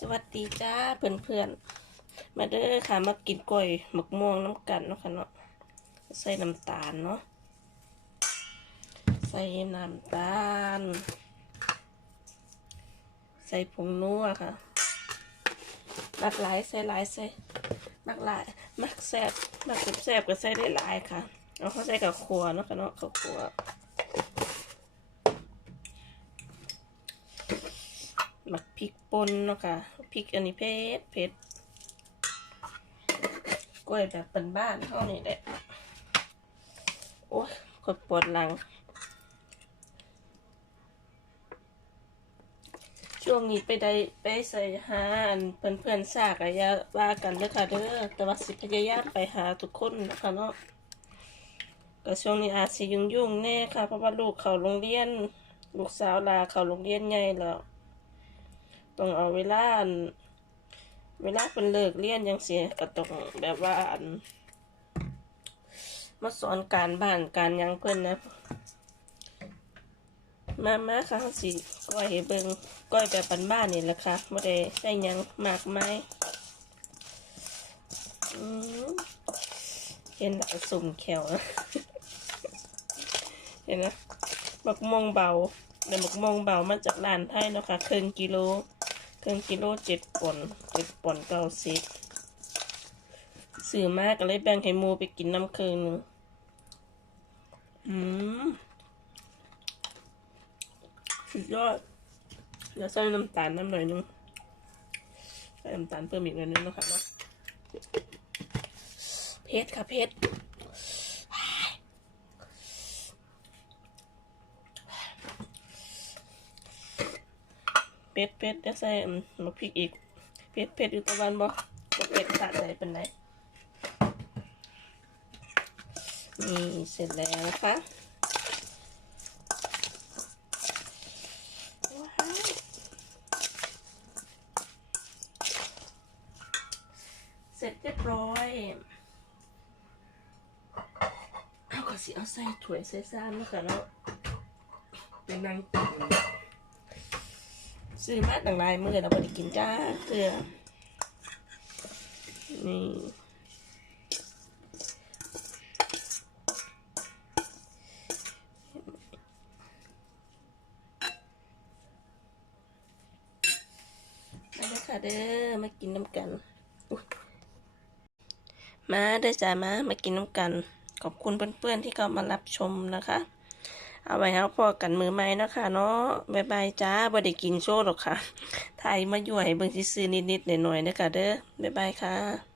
สวัสดีจ้าเพื่อนๆมาเด้อค่ะมากินกล้วยหมกม่วงน้ำกันเนาะค่ะเนาะใส่น้ำตาลเนาะใส่น้ำตาล ใส่ผงนัวค่ะมักหลายใส่หลายใส่มักหลายมักแซ่บมักแซ่บก็ใส่ได้หลายค่ะเอาเข้าใส่กับครัวเนาะค่ะเนาะข้าวครัว หมักพริกป่นเนาะค่ะพริกอันนี้เผ็ดเผ็ดกล้วยแบบเป็นบ้านเท่านี้แหละโอ้ยกดปวดหลัง ช่วงนี้ไปได้ไปใส่หาอันเพื่อนเพื่อนๆซากอะยาว่ากันเด้อค่ะเด้อแต่ว่าสิพยายามไปหาทุกคนนะคะเนาะก็ช่วงนี้อาจสิยุ่งยุ่งๆแน่ค่ะ เพราะว่าลูกเขาโรงเรียน ลูกสาวลาเขาโรงเรียนใหญ่แล้ว ต้องเอาเวลาเวลาเป็นเลิกเรียนยังเสียก็ต้องแบบว่าอันมาสอนการบ้านการยังเพิ่นนะ มามาค่ะสิก้อยเบิงก้อยแบบบ้านๆนี่แหละค่ะไม่ได้ใส่หยังมากมายอืมเห็นแล้วสุ่มแขวนะเห็นนะบักมงเบาเดี๋ยวบักมงเบามาจากร้านไทยเนาะค่ะครึ่งกิโล ครึ่งกิโลเจ็ดปอนด์เจ็ดปอนด์เก้าสิบซื้อมากก็เลยแบ่งให้มูไปกินน้ำคืนนึงอืมสุดยอดเดี๋ยวใส่น้ำตาลน้ำหน่อยนึงใส่น้ำตาลเพิ่มอีกหน่อยนึงนะคะเนาะเพชรค่ะเพชร เพชรเพชรจะใส่มมะพริกอีกเพชรเพชรอยู่ตะวันบ่บ่เพชรตัดไหนเป็นไหนนี่เสร็จแล้วนะคะเสร็จเรียบร้อยเอาก็สิเอาใส่ถ้วยใส่ซ้ำนะคะเนาะเป็นนางกิน ซื้อมาต่างหลายมือเราไม่ได้กินจ้าเตือนี่มาเด้อค่ะเด้อมากินน้ำกัน มาเด้อจ้ามามากินน้ำกัน ขอบคุณเพื่อนๆที่เข้ามารับชมนะคะ เอาไว้ครับพอกันมือไม้นะคะเนาะบายบายจ้าบ่ได้กินโชว์หรอกค่ะไทยมาอยู่ให้เบิ่งซื่อนิดๆหน่อยๆนะคะเด้อบ๊ายบายค่ะ